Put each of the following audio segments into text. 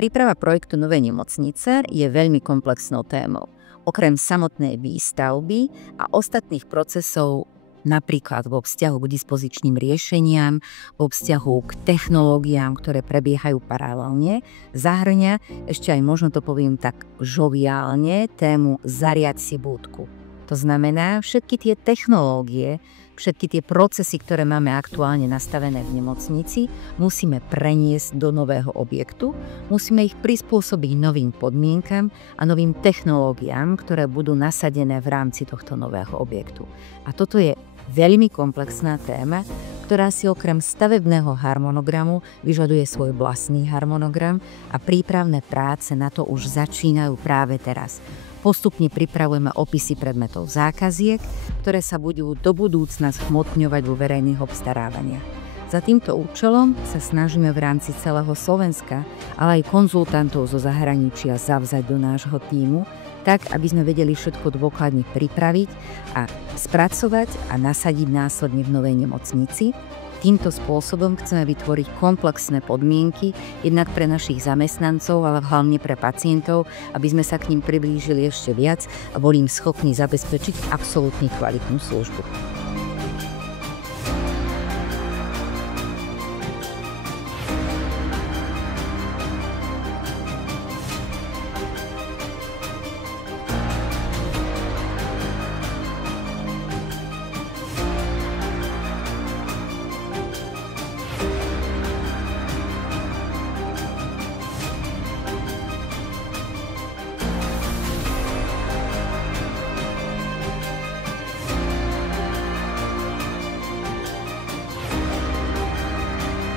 Príprava projektu novej nemocnice je veľmi komplexnou témou. Okrem samotnej výstavby a ostatných procesov, napríklad vo vzťahu k dispozičným riešeniam, vo vzťahu k technológiám, ktoré prebiehajú paralelne, zahŕňa ešte aj, možno to poviem tak žoviálne, tému zariaď si budku. To znamená, všetky tie technológie, všetky tie procesy, ktoré máme aktuálne nastavené v nemocnici, musíme preniesť do nového objektu, musíme ich prispôsobiť novým podmienkam a novým technológiám, ktoré budú nasadené v rámci tohto nového objektu. A toto je veľmi komplexná téma, ktorá si okrem stavebného harmonogramu vyžaduje svoj vlastný harmonogram a prípravné práce na to už začínajú práve teraz. Postupne pripravujeme opisy predmetov zákaziek, ktoré sa budú do budúcna zhmotňovať vo verejných obstarávaniach. Za týmto účelom sa snažíme v rámci celého Slovenska, ale aj konzultantov zo zahraničia zavzať do nášho tímu, tak, aby sme vedeli všetko dôkladne pripraviť a spracovať a nasadiť následne v novej nemocnici. Týmto spôsobom chceme vytvoriť komplexné podmienky jednak pre našich zamestnancov, ale hlavne pre pacientov, aby sme sa k ním priblížili ešte viac a boli im schopní zabezpečiť absolútne kvalitnú službu.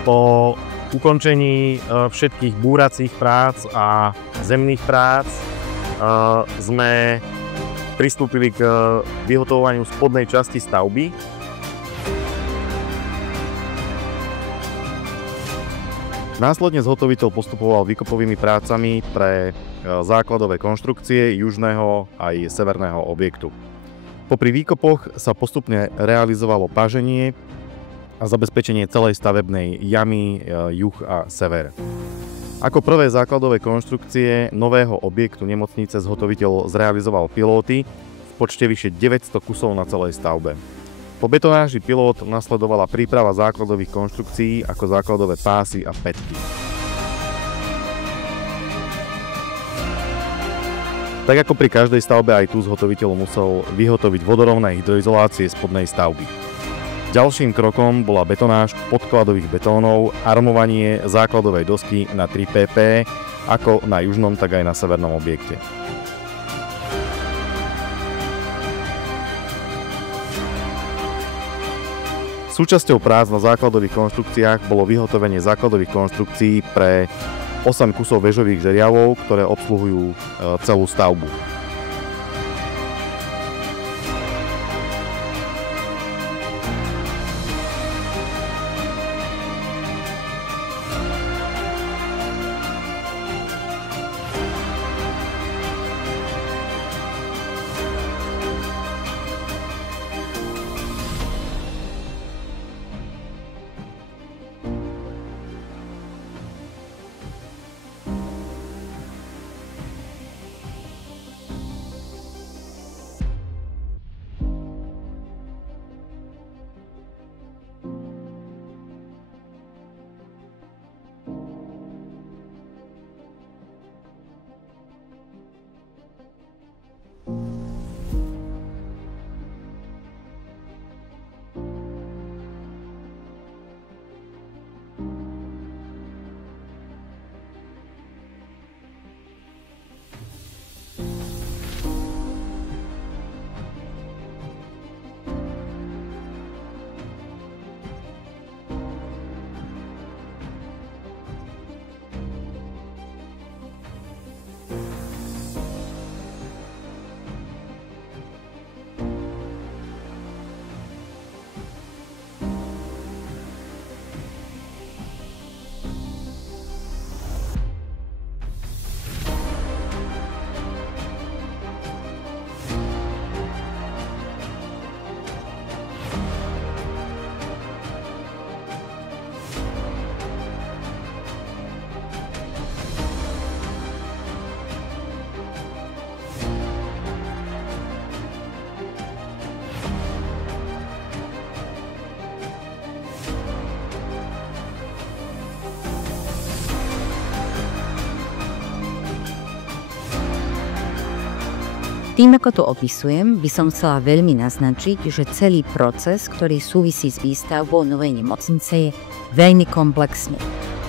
Po ukončení všetkých búracích prác a zemných prác sme pristúpili k vyhotovovaniu spodnej časti stavby. Následne zhotoviteľ postupoval výkopovými prácami pre základové konštrukcie južného aj severného objektu. Popri výkopoch sa postupne realizovalo páženie a zabezpečenie celej stavebnej jamy juh a sever. Ako prvé základové konštrukcie nového objektu nemocnice zhotoviteľ zrealizoval pilóty v počte vyše 900 kusov na celej stavbe. Po betonáži pilót nasledovala príprava základových konštrukcií ako základové pásy a pätky. Tak ako pri každej stavbe, aj tu zhotoviteľ musel vyhotoviť vodorovné hydroizolácie spodnej stavby. Ďalším krokom bola betonáž podkladových betónov, armovanie základovej dosky na 3 pp, ako na južnom, tak aj na severnom objekte. Súčasťou prác na základových konštrukciách bolo vyhotovenie základových konštrukcií pre 8 kusov väžových žeriavov, ktoré obsluhujú celú stavbu. Tým, ako to opisujem, by som chcela veľmi naznačiť, že celý proces, ktorý súvisí s výstavbou novej nemocnice, je veľmi komplexný.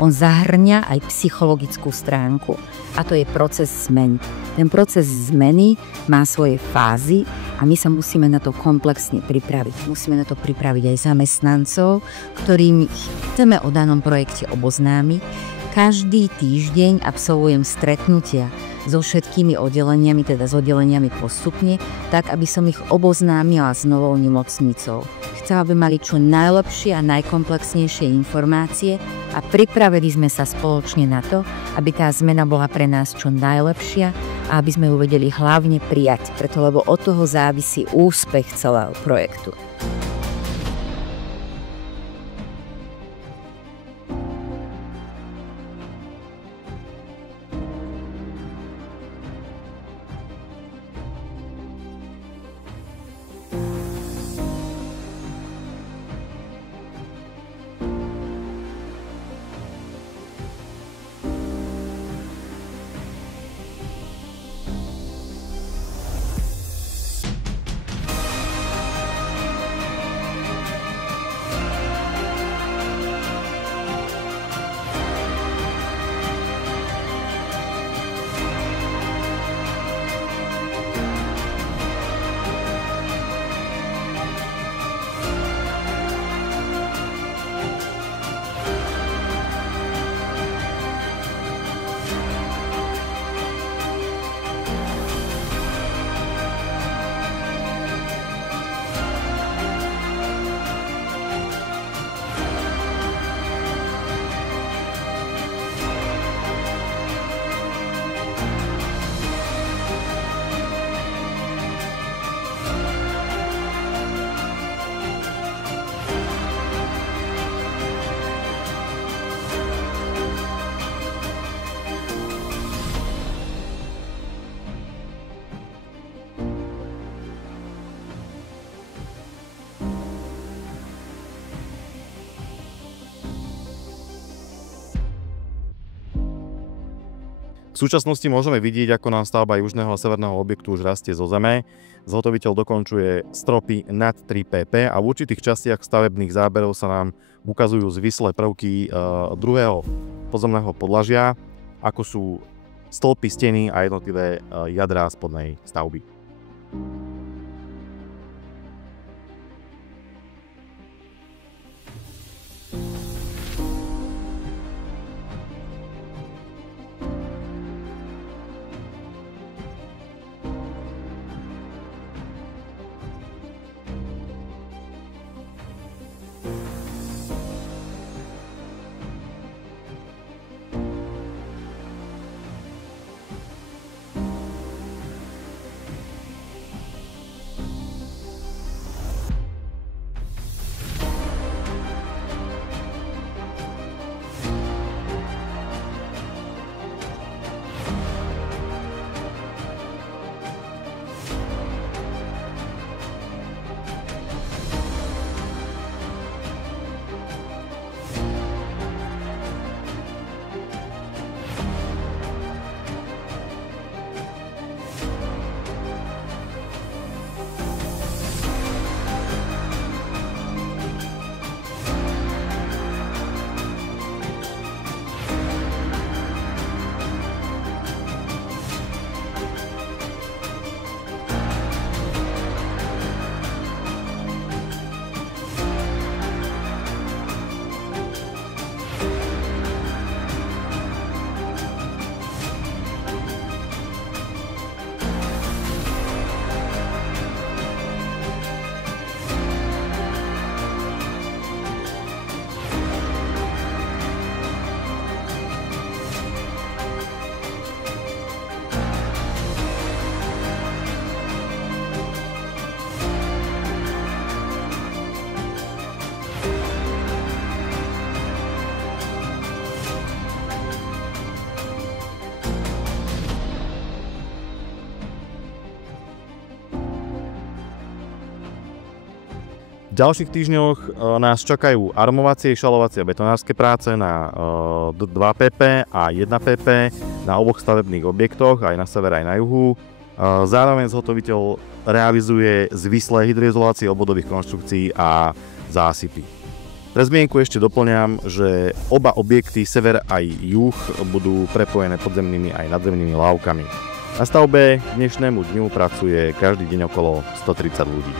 On zahrňa aj psychologickú stránku, a to je proces zmeny. Ten proces zmeny má svoje fázy a my sa musíme na to komplexne pripraviť. Musíme na to pripraviť aj zamestnancov, ktorým chceme o danom projekte oboznámiť. Každý týždeň absolvujem stretnutia so všetkými oddeleniami, teda s oddeleniami postupne, tak, aby som ich oboznámila s novou nemocnicou. Chcela, aby mali čo najlepšie a najkomplexnejšie informácie a pripravili sme sa spoločne na to, aby tá zmena bola pre nás čo najlepšia a aby sme ju vedeli hlavne prijať, preto lebo od toho závisí úspech celého projektu. V súčasnosti môžeme vidieť, ako nám stavba južného a severného objektu už rastie zo zeme. Zhotoviteľ dokončuje stropy nad 3 pp a v určitých častiach stavebných záberov sa nám ukazujú zvislé prvky druhého pozemného podlažia, ako sú stĺpy, steny a jednotlivé jadrá spodnej stavby. V ďalších týždňoch nás čakajú armovacie, šalovacie a betonárske práce na 2 pp a 1 pp na oboch stavebných objektoch, aj na severe, aj na juhu. Zároveň zhotoviteľ realizuje zvislé hydroizolácie obvodových konštrukcií a zásypy. Pre zmienku ešte doplňam, že oba objekty sever aj juh budú prepojené podzemnými aj nadzemnými lávkami. Na stavbe k dnešnému dňu pracuje každý deň okolo 130 ľudí.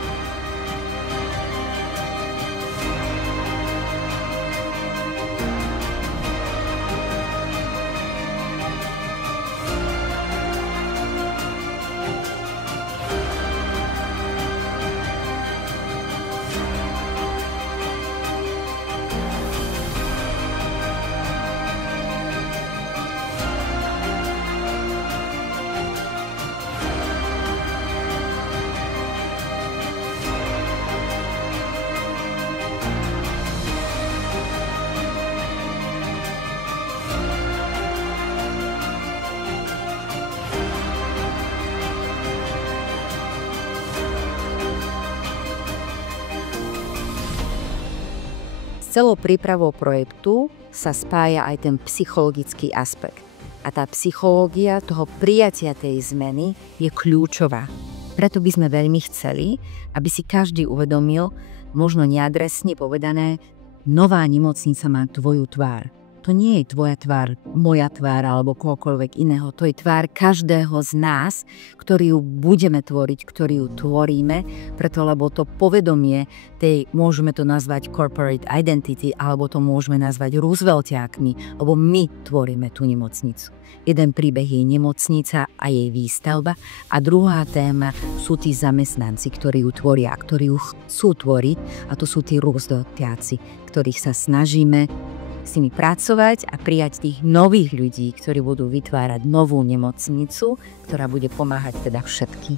Celou prípravou projektu sa spája aj ten psychologický aspekt. A tá psychológia toho prijatia tej zmeny je kľúčová. Preto by sme veľmi chceli, aby si každý uvedomil, možno neadresne povedané, nová nemocnica má tvoju tvár. To nie je tvoja tvár, moja tvár alebo kohokoľvek iného. To je tvár každého z nás, ktorý ju budeme tvoriť, ktorý ju tvoríme, preto lebo to povedomie tej, môžeme to nazvať corporate identity, alebo to môžeme nazvať Rooseveltiákmi, lebo my tvoríme tú nemocnicu. Jeden príbeh je nemocnica a jej výstavba a druhá téma sú tí zamestnanci, ktorí ju tvoria, ktorí ju chcú tvoriť, a to sú tí Rooseveltiáci, ktorých sa snažíme s nimi pracovať a prijať tých nových ľudí, ktorí budú vytvárať novú nemocnicu, ktorá bude pomáhať teda všetkým.